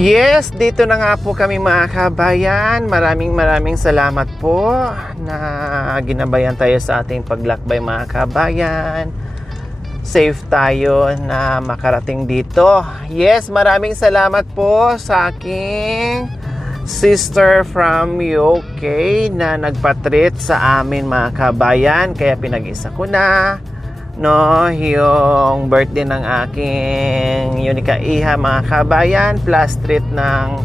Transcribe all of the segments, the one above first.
Yes, dito na nga po kami mga kabayan. Maraming salamat po na ginabayan tayo sa ating paglakbay mga kabayan. Safe tayo na makarating dito. Yes, maraming salamat po sa aking sister from UK na nagpatreat sa amin mga kabayan. Kaya pinag-isa ko na yung birthday ng aking Unica Iha mga kabayan, plus treat ng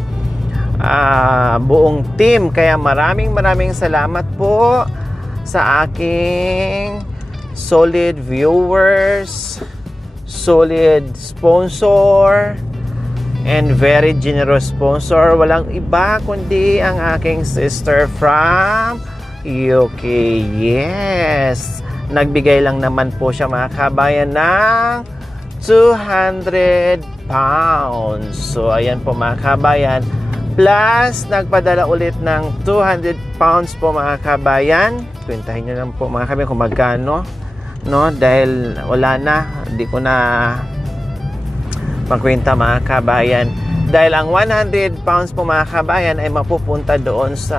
buong team. Kaya maraming salamat po sa aking solid viewers, solid sponsor, and very generous sponsor. Walang iba kundi ang aking sister from UK. Yes, nagbigay lang naman po siya mga kabayan ng 200 pounds. So ayan po mga kabayan, plus nagpadala ulit ng 200 pounds po mga kabayan. Kwentahin nyo lang po mga kabayan kung magkano, no? Dahil wala na, hindi ko na magkwenta mga kabayan. Dahil ang 100 pounds po mga kabayan ay mapupunta doon sa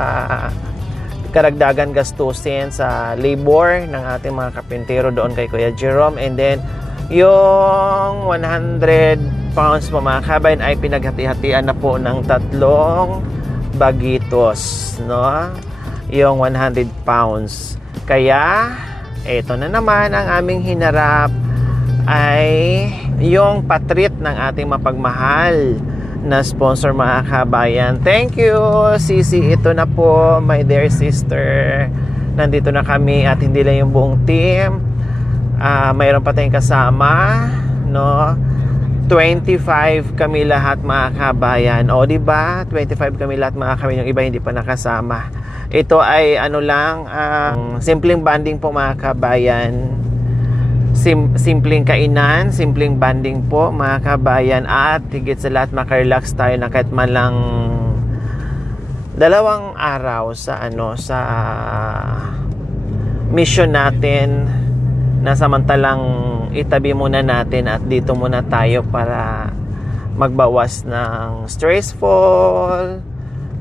karagdagan gastusin sa labor ng ating mga kapintero doon kay Kuya Jerome. And then yung 100 pounds po mga kabayan ay pinaghati-hatian na po ng 3 bagitos, no? Yung 100 pounds. Kaya eto na naman ang aming hinarap ay yung patreat ng ating mapagmahal na sponsor mga kabayan. Thank you Sisi, ito na po my dear sister. Nandito na kami at hindi lang yung buong team, mayroon pa tayong kasama, no? 25 kami lahat mga kabayan. O diba, 25 kami lahat mga kabayan, yung iba hindi pa nakasama. Ito ay ano lang, simpleng banding po mga kabayan. Simpleng kainan, simpleng banding po mga kabayan, at higit sa lahat makarelax tayo na kahit man lang 2 araw sa sa mission natin, na samantalang itabi muna natin at dito muna tayo para magbawas ng stressful,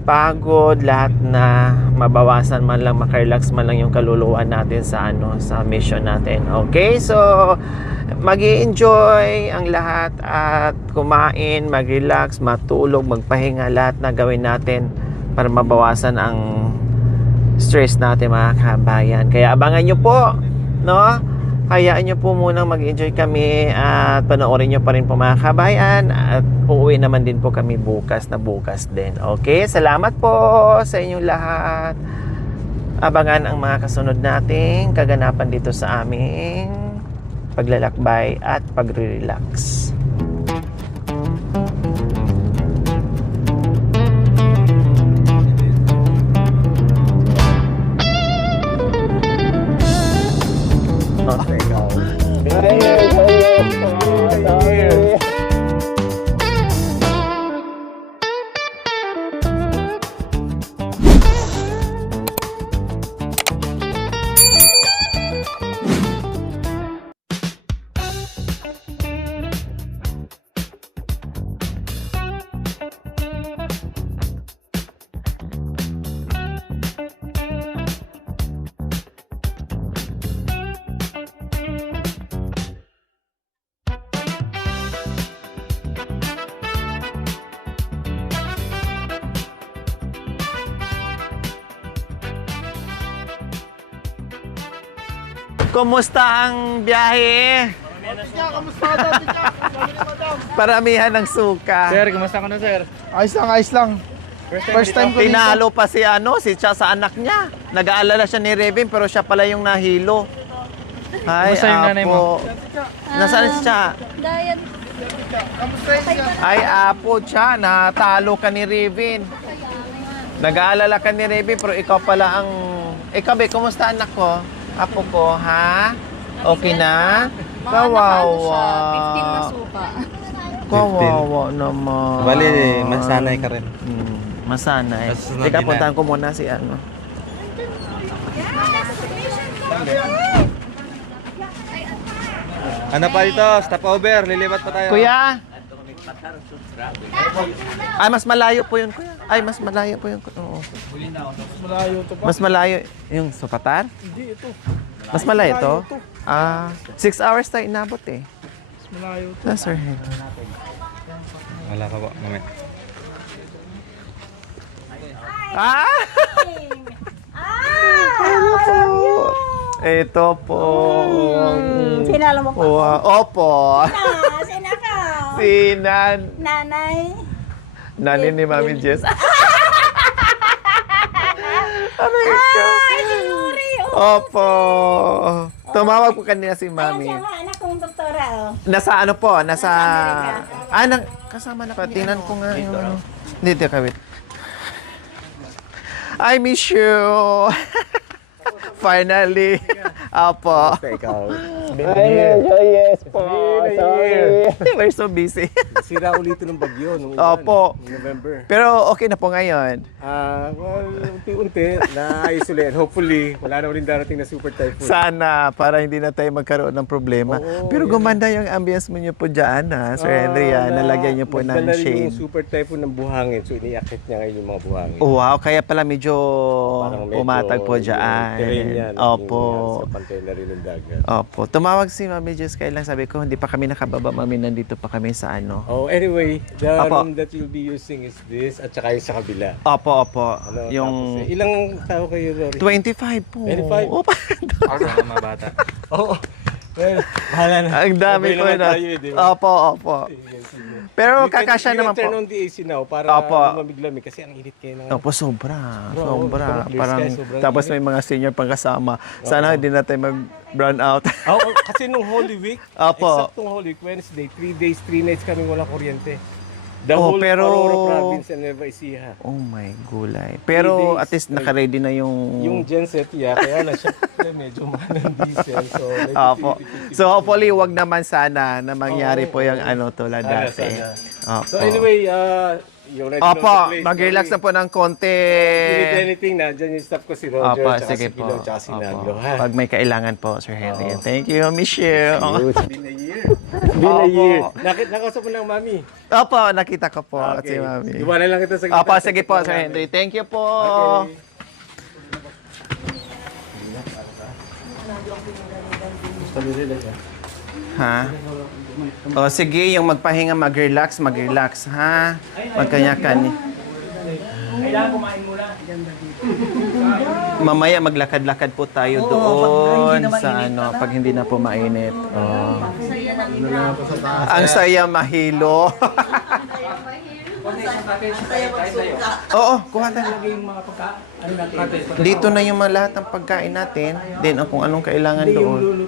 pagod, lahat na mabawasan man lang, makarelax man lang yung kaluluwa natin sa sa mission natin. Okay, so mag-i-enjoy ang lahat at kumain, mag-relax, matulog, magpahinga, lahat na gawin natin para mabawasan ang stress natin mga kabayan. Kaya abangan nyo po, no? Hayaan nyo po muna mag-enjoy kami at panoorin nyo pa rin po mga kabayan, at uuwi naman din po kami bukas din. Okay, salamat po sa inyong lahat. Abangan ang mga kasunod nating kaganapan dito sa aming paglalakbay at pagre-relax. Kumusta ang biyahe? Paramihan ng suka. Sir, kumusta ka na, sir? Ayos lang. First time ko dito. Tinalo pa si si Cha sa anak niya. Nag-aalala siya ni Revin pero siya pala yung nahilo. Ay, Kumusta yung nanay mo? Nasaan si Cha? Dayan. Ay, apo Cha, natalo ka ni Revin. Nag-aalala ka ni Revin pero ikaw pala ang... Ikaw, be, kumusta anak ko? Apo ko, ha? Okay na? Kawawa. 15 na suka. Kawawa naman. Bali, masanay ka rin. Masanay. Kasunod Teka, din na. puntahan ko muna si Ano pa dito? Stopover, lilipat pa tayo. Kuya, Ay, mas malayo po yun, kuya. Ay, mas malayo po yun. Oo. Malayo to pa. Mas malayo yung Sopatar? Hindi, ito. Mas malayo to? to. 6 hours tayo inabot eh. Mas malayo to. Ah, Sir Henry. Wala ka po, mamaya. Ah! Ito po. Sinala mo pa. Opo. Sina ka? Si Nanay. Nani ni Mami Jess. Ay, sinuri. Opo. Tumawag po kanina si Ayan Mami. siya nga, anak kong doktora. Oh. Nasa ano po? Nasa... Amerika. Kasama na pa. Tingnan ko nga yung ano. Dito ka, wait. I miss you. Finally. Opo. Ikaw. Yes po. Sorry. We're so busy. Sira ulit ng bagyo nung Opo. November. Pero okay na po ngayon. Well, unti-unti, naayos ulit. Hopefully, wala na ulit darating na super typhoon. Sana, para hindi na tayo magkaroon ng problema. Oo, Pero yan. gumanda yung ambience mo niyo po dyan, ha? Sir Henry, nalagyan niyo po ng nagdala rin shade. yung super typhoon ng buhangin. So, iniakit niya ngayon yung mga buhangin. Wow, kaya pala medyo Parang medyo pumatag po yung dyan. terrain niya, Opo. sa pantay na rin ng dagat. Opo. Tumawag si Mami Jess kailan. Sabi ko, hindi pa kami nakababa, Mami. Nandito pa kami sa ano. Oh, anyway, the Opo. room that you'll be using is this at saka yung sa kabila. Opo. Ano, Yung tapos, ilang tao kayo, Rory? 25 po. 25? Opo. Sa mga bata. Oo. Well, bahala na. Ang dami Okay po naman na. tayo, di ba? Opo. Pero kakasya naman turn po. on the AC now para Opo. lumamig-lamig kasi ang init kayo ng... Opo, sobra. Sobra. Parang, Sobrang tapos init. may mga senior pang kasama. Sana hindi na tayo mag-brown out. Oo, kasi nung Holy Week, Opo. exactong Holy Week, Wednesday, 3 days, 3 nights kami walang kuryente. The Oh, whole pero- Aurora province and Nueva Ecija. Oh my gulay. Pero 3 days, at least naka-ready na yung... Yung genset, kaya na siya medyo mahal ng diesel. So, medyo Opo. 50-50. So hopefully wag naman sana na mangyari Oo, po yung oo. ano tulad Sana, dati. sana. Opo. So anyway, you're ready Opo, to place. mag-relax na po ng konti. If you need anything, nandyan yung staff ko si Roger, Opo, tsaka sige si po. Kilo, tsaka si Nando. Opo. Ha? Pag may kailangan po, Sir Henry. Oo. Thank you, miss you. It's been a year. It's been a Opo. year. Nakausap mo ng mami. Opo, nakita ko po at si Mami. Iwanan lang kita sa Opo, sige po, Sir Henry. Thank you po. Okay. Ha? O sige, yung magpahinga, mag-relax, ha? Magkanya-kanya. Kailangan kumain muna. Mamaya maglakad-lakad po tayo doon sa ano, pag hindi na po mainit. Oh. Ang saya mahilo. Oo, kuha tayo. Dito na yung mga lahat ng pagkain natin. Then kung anong kailangan doon.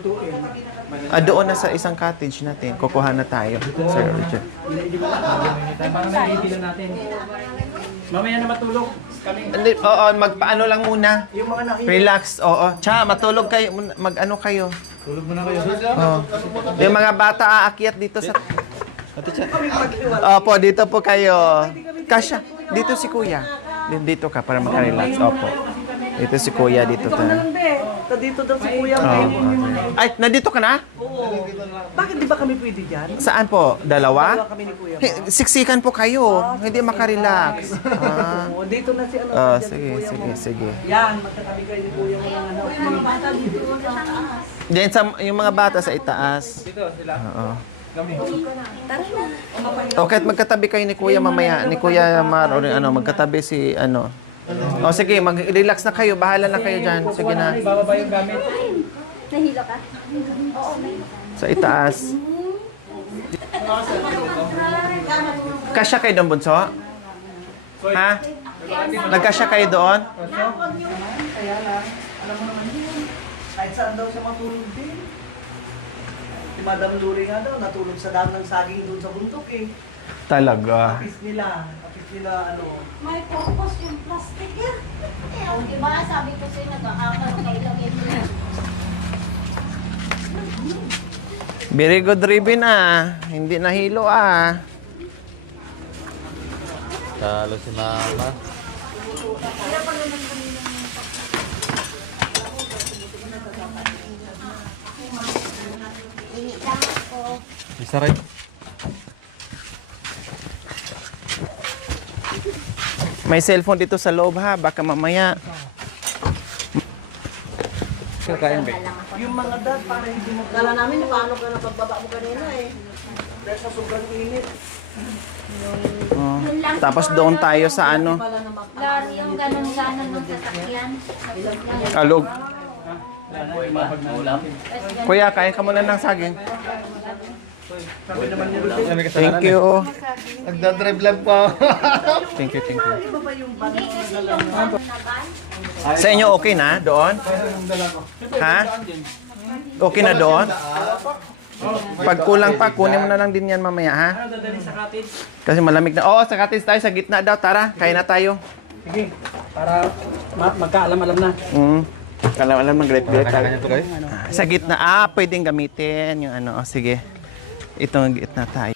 Doon na sa isang cottage natin. Kukuha na tayo, Sir Roger. Mamaya na matulog. Kami. Oo, magpaano lang muna. Relax, oo. Tsaka matulog kayo, mag-ano kayo. Tulog muna kayo. Oo. Yung mga bata aakyat dito sa... Opo, dito po kayo. Kasya, dito si Kuya. Dito ka para makarelax. Opo. Dito si Kuya, dito tayo. Dito daw si Kuya. Ay, nandito ka na? Oo. Bakit di ba kami pwede dyan? Saan po? Dalawa? Dalawa kami ni Kuya. Siksikan po kayo. Hindi makarelax. Oo, dito na si ano. dyan si Sige, Kuya sige, mo. sige. Yan, magkatabi kayo ni Kuya mo ng ano. Mga bata dito sa taas. Diyan sa yung mga bata sa itaas. Dito sila. Oo. Kami. O kahit magkatabi kayo ni Kuya mamaya, ni Kuya Mar o ano, magkatabi si ano. O sige, mag-relax na kayo, bahala na kayo dyan. Sige na. Bababa yung gamit. Nahilo ka? Sa itaas. Kasya kayo doon, Bunso? Ha? Nagkasya kayo doon? Kaya lang, alam mo naman yun. Kahit saan daw siya matulog din. Si Madam Luri nga daw, natulog sa daan ng saging doon sa bundok eh. Talaga. Kapis nila ano. May purpose yung plastic yan. Diba sabi ko sa'yo, nag-aakar kayo lagay mo yan. Very good ribbon Hindi nahilo Talo si Mama. Ilang ako. Isa rin. May cellphone dito sa loob ha, baka mamaya. Kakain ba? Yung mga dad, para hindi mo... Kala namin, paano ka na pagbaba mo kanina eh. Dahil sa sobrang init. Oh. Tapos doon tayo sa ano, Pala na Lord, yung ganun-ganon ng sasakyan. Alog. Ulam. Kuya, kain ka muna ng saging. Sabi naman niya. Thank you. Nagdadrive lang po. Thank you, thank you. Hindi kasi yung ano na ban. Sa inyo okay na doon? Ha? Okay na doon? Pag kulang pa, kunin mo na lang din yan mamaya ha? Ano dadalhin sa cottage? Kasi malamig na. Oo, sa cottage tayo, sa gitna daw. Tara, kain na tayo. Sige, para magkaalam-alam na. Alam mag-great tayo. Sa gitna, pwedeng gamitin yung ano. Sige. Ito ang gitna tayo.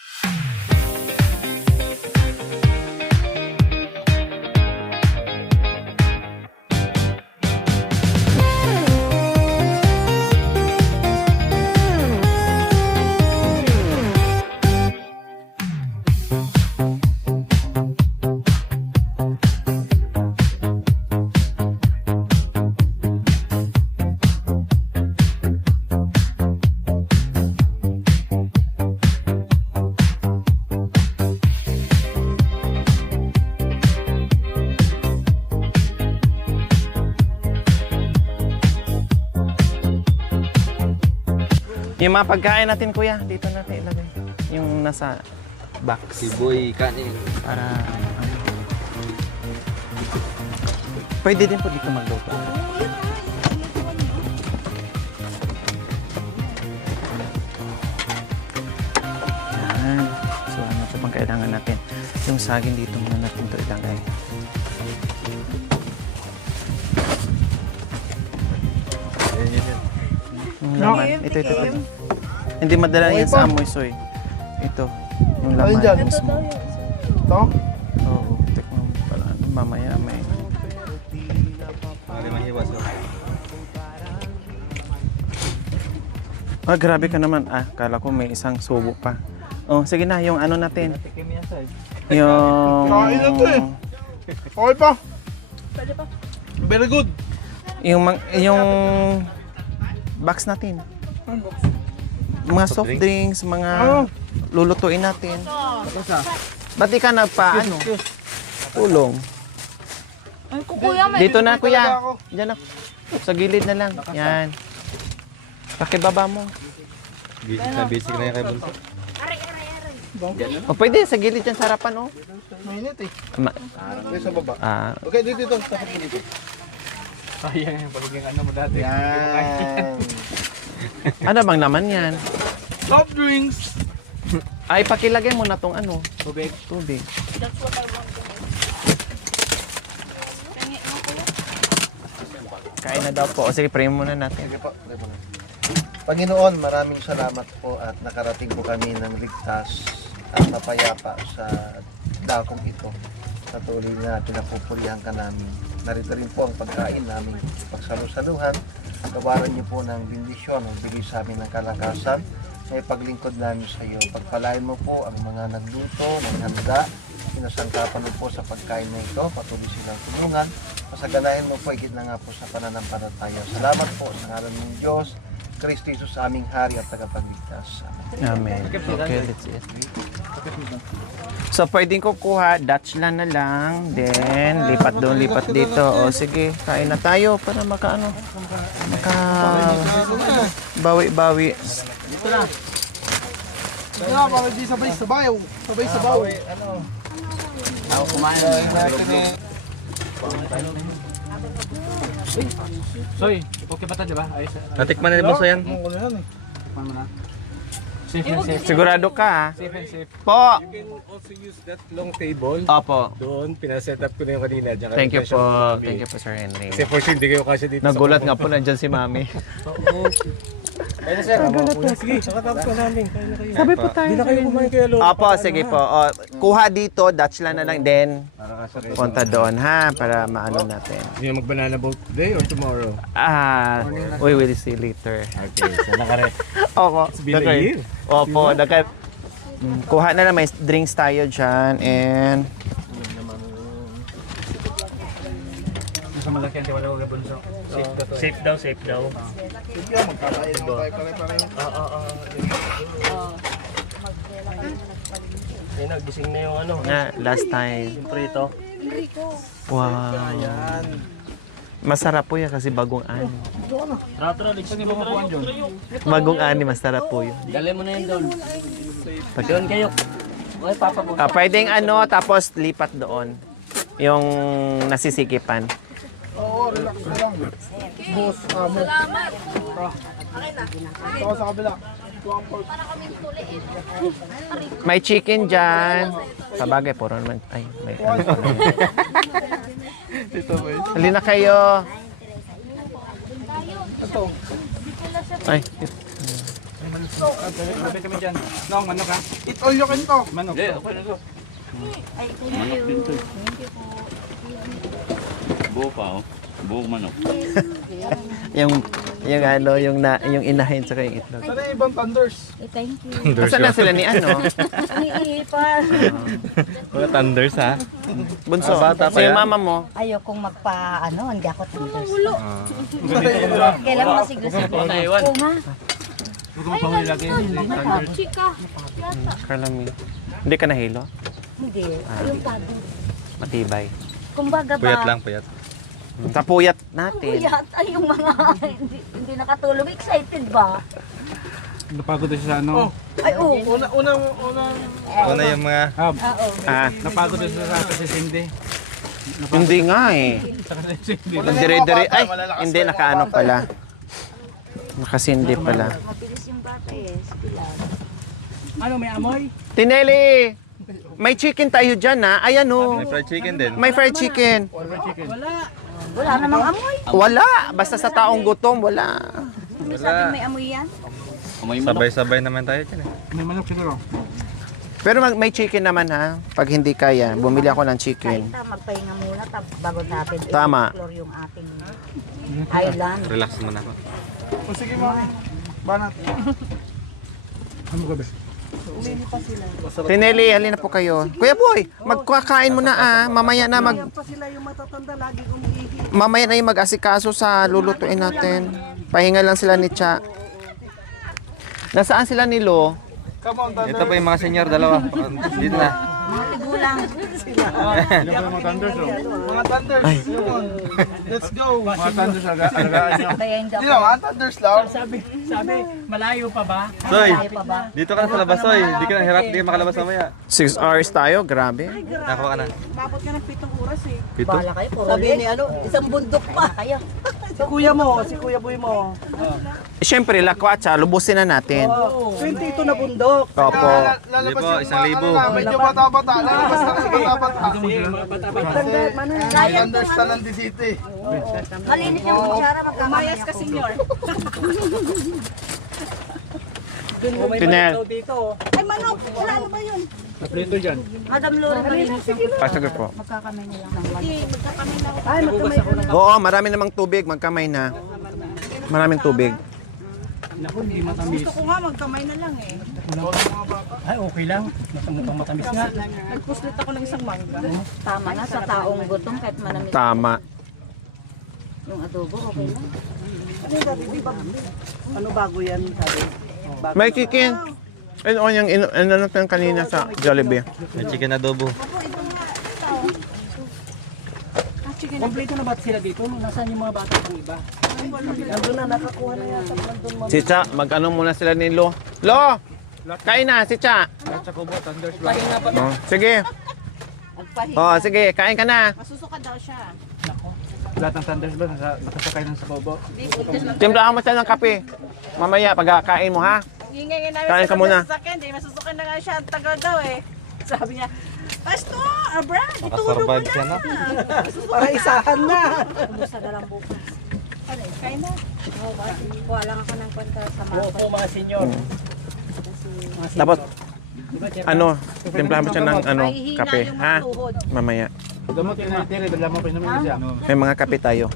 Yung mga pagkain natin, kuya, dito natin ilagay. Yung nasa box. Siboy, kanin. Para, ano. Pwede din po dito magluto. Yan. So, ano pa bang kailangan natin? Yung saging dito muna natin ito ilagay. Yung laman. Ito. Hindi madala yan sa amoy soy. Ito. Yung laman mismo. Ito? Oo. Tikman mo pala. Mamaya may... Ah, grabe ka naman. Ah, kala ko may isang subo pa. Oh, sige na. Yung ano natin. Yung... Kain na to eh. Okay pa. Very good. Yung box natin. Mga soft drinks, mga lulutuin natin. Ba't di ka nagpa, ano? Tulong. Dito na, kuya. Diyan na. Sa gilid na lang. Yan. Pakibaba mo. Basic na yan kay Bunso. O, pwede. Sa gilid dyan, sa harapan, oh. Mainit eh. Sa baba. Ah, Okay, dito. Tapat mo dito. Sayang yung pagiging ano mo dati. Yan. ano bang laman yan? Soft drinks! Ay, pakilagay mo na tong ano. Tubig. Tubig. Kain na daw po. O, sige, pray muna natin. Sige po. Panginoon, maraming salamat po at nakarating po kami ng ligtas at mapayapa sa dakong ito. Patuloy na pinapupurihan ka namin. Narito rin po ang pagkain namin. Pagsalusaluhan, gawaran niyo po ng bendisyon, ang bigay sa amin ng kalakasan, may paglingkod namin sa iyo. Pagpalain mo po ang mga nagluto, naghanda, sinasangkapan mo po sa pagkain na ito, patuloy silang tulungan. Pasaganahin mo po, higit na nga po sa pananampalataya. Salamat po sa ngalan ng Diyos, Kristo Jesus, aming Hari at Tagapagligtas. Amen. Okay, that's it. So, pwedeng kukuha, Dutch lang na lang. Then, lipat doon, lipat dito. O, sige, kain na tayo para maka bawi-bawi. Dito na. Para di sabay-sabay. Sabay-sabaw. Ako kumain. Soy, okay pa ta, di ba? Ayos. Natikman na ni Boss yan. Tikman mo na. Safe and safe. Sigurado ka, ha? Safe and safe. Po! You can also use that long table. Opo. Doon, pinaset up ko na yung kanina. Diyan Thank you po. Thank you po, Sir Henry. Kasi for sure, hindi kayo kasya dito. Nagulat nga po, nandyan si Mami. Ayun na sir. Sige, nakatapos na namin. Kaya na kayo. Sabi po tayo. Hindi na kayo kumain kaya Lord. Opo, sige po. O, kuha dito, Dutch lang na lang. Then, punta doon, ha? Para maano natin. Hindi na mag-banana boat today or tomorrow? We will see later. Okay, so nakare. Opo. been a year. Opo, kuha na lang, may drinks tayo dyan. And, yan, wala ko bunso. Safe daw, safe daw. Sige, magkakain mo tayo pare-pareho. Ayun, nagising na yung ano. Nga, last time. Yung prito. Wow. Masarap po yan kasi bagong ani. Tara, ligsan niyo ba mapuan dyan? Bagong ani, masarap po yun. Dali mo na yun doon. Doon kayo. Okay, papa po. Pwedeng ano, tapos lipat doon. Yung nasisikipan. Oo, relax na lang. Boss, amo. Salamat. Ito sa kabila. Para kami tuliin. May chicken dyan. Sabagay, puro naman. Ay, may halina kayo. Ay, Sabi kami dyan. Nong, manok ha? Eat all you can to. Manok. Okay na to. Ay, thank you. Buo pa oh. Buong manok. yung ano, yung inahin sa yung itlog. Sana yung ibang thunders. Eh, thank you. Nasaan na sila ni ano? Umiipan. Wala thunders ha. Bunso, bata pa si yan? mama mo. Ayokong hindi ako tinders. Ah. Kailan masigla-sigla? Naiwan. Oo nga. Huwag mo pang nilagay. Chika. Carlami. Hindi ka nahilo? Hindi. Yung tago. Matibay. Kumbaga ba? Puyat lang, puyat. Sa puyat natin. Puyat. Ay, yung mga hindi nakatulog. Excited ba? Napagod na siya sa ano. Ay, oo. Unang Una yung mga... Oo. Napagod na siya sa kasi Cindy. Hindi nga eh. Dire-dire. Ay, hindi, nakaano pala. Nakasindi pala. Mabilis yung bata eh. Sila. Ano, may amoy? Tineli! May chicken tayo dyan ha. Ayan o. May fried chicken din. May fried chicken. Wala namang amoy. Wala. Basta sa taong gutom, wala. May sabi may amoy yan. Sabay-sabay naman tayo dyan eh. May manok siguro. Pero may chicken naman ha. Pag hindi kaya, bumili ako ng chicken. Kahit magpahinga muna bago natin Tama. i-explore yung ating island. Relax muna ako. O sige, mami. Banat. Ano ka ba? Tineli, halina po kayo. Kuya Boy, magkakain mo na ah. Mamaya na Pa sila yung matatanda, lagi umiihi. mamaya na yung mag-asikaso sa lulutuin natin. Pahinga lang sila ni Cha. Nasaan sila ni Lo? Come on, thunder. Ito pa yung mga senior, dalawa. Dito na. Mga tigulang. Mga thunders oh. Mga thunders. Come on. Let's go. Mga thunders alagaan nyo. Kaya hindi Hindi ako. naman, thunders lang. Sabi, malayo pa ba? Soy! Tayo pa ba? Dito ka na sa labas, Soy. Di ka na hirap, di ka makalabas mamaya. 6 hours tayo, grabe. Nako ka na. Babot ka ng 7 oras eh. Pito? Bahala kayo. Puro Sabi ni ano, isang bundok pa. kayo. Si kuya mo, si kuya boy mo. Siyempre, lakwatsa, lubusin na natin. 22 na bundok. Opo. Lalabas Libo, yung isang mga, libo. ano na, medyo bata-bata. Lalabas na kasi bata-bata. Kasi Ryan, thunders na lang di city. malinis yung kutsara. Magkamayas ka, senyor. Tinel. Dito. Ay, manok. Wala na ba yun? Naprito dyan. Madam Lore, malinis yung Pasagod po. magkakamay na lang ng wala. Ay, magkamay ka na. Oo, marami namang tubig. Magkamay na. Maraming tubig. Naku, hindi matamis. Gusto ko nga, magkamay na lang eh. Ay, okay lang. Mukhang matamis nga. Nagpuslit ako ng isang mangga. Tama na sa taong gutom kahit manamit Tama. yung adobo, okay na. Ano yung sabi, di ba? Ano bago yan, sabi? Bago. May chicken. Ano yung ano natin kanina sa Jollibee? May chicken adobo. Kompleto na ba sila dito? Nasaan yung mga bata ng iba? Nandun na, nakakuha na yata. Nandun mo. Si Cha, mag-ano muna sila ni Lo. Lo! Kain na, si Cha. At sa kubo, thunders lang. Oh, sige. Oh, sige, kain ka na. Masusuka daw siya. Lahat ng thunders ba nakasakay ng sa kubo? Timplahan mo siya ng kape. Mamaya, pagkakain mo ha. Hingingin namin Kain ka muna. sasakyan. Di masusukan na nga siya. Ang tagal daw eh. Sabi niya, Pasto, Brad, ituro mo Makasurvive siya na. para isahan na. Kumusta ka lang bukas? Kain na. Kuha lang ako ng kwenta sa Oo po mga senyor. Tapos, ano, timplahan mo siya ng ano, kape. Ha? Mamaya. Gamutin na tiri, dala mo pinumin siya. May mga kape tayo.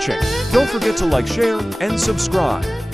watching. Don't forget to like, share, and subscribe.